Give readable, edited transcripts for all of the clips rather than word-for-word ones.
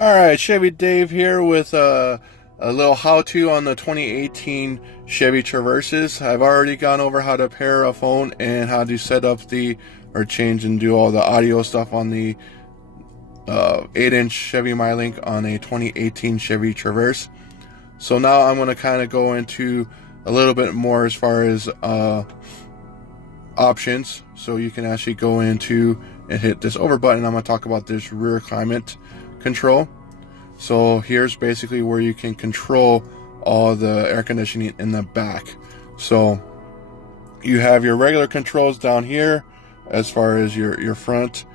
Alright, Chevy Dave here with a little how-to on the 2018 Chevy Traverses. I've already gone over how to pair a phone and how to set up or change and do all the audio stuff on the 8-inch Chevy MyLink on a 2018 Chevy Traverse. So now I'm going to kind of go into a little bit more as far as options. So you can actually go into and hit this over button. I'm going to talk about this rear climate control. So here's basically where you can control all the air conditioning in the back. So you have your regular controls down here as far as your front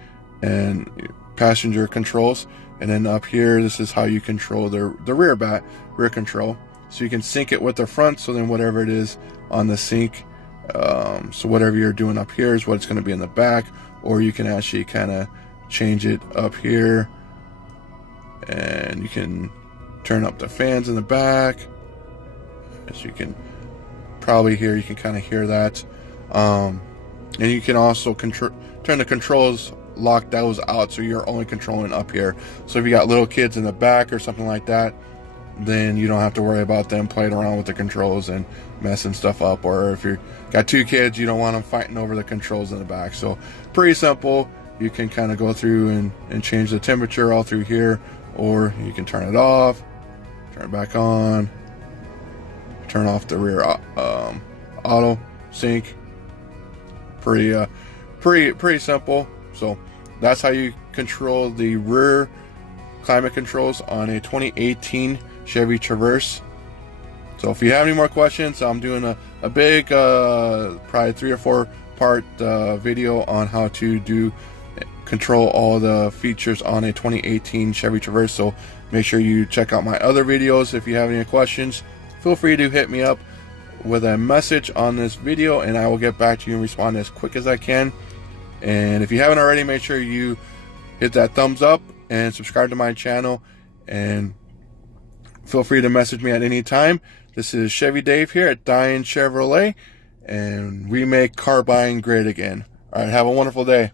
and passenger controls, and then up here this is how you control the rear control. So you can sync it with the front, so then whatever it is on the sync, so whatever you're doing up here is what it's going to be in the back. Or you can actually kind of change it up here, and you can turn up the fans in the back, as you can probably hear. You can kind of hear that, and you can also turn the controls, lock those out, so you're only controlling up here. So if you got little kids in the back or something like that, then you don't have to worry about them playing around with the controls and messing stuff up. Or if you got two kids, you don't want them fighting over the controls in the back. So pretty simple. You can kind of go through and change the temperature all through here, or you can turn it off, turn it back on, turn off the rear auto sync. Pretty simple. So that's how you control the rear climate controls on a 2018 Chevy Traverse. So if you have any more questions, I'm doing a big probably 3 or 4 part video on how to control all the features on a 2018 Chevy Traverse. So make sure you check out my other videos. If you have any questions, feel free to hit me up with a message on this video, and I will get back to you and respond as quick as I can. And if you haven't already, make sure you hit that thumbs up and subscribe to my channel, and feel free to message me at any time. This is Chevy Dave here at Dine Chevrolet, and we make car buying great again. All right, have a wonderful day.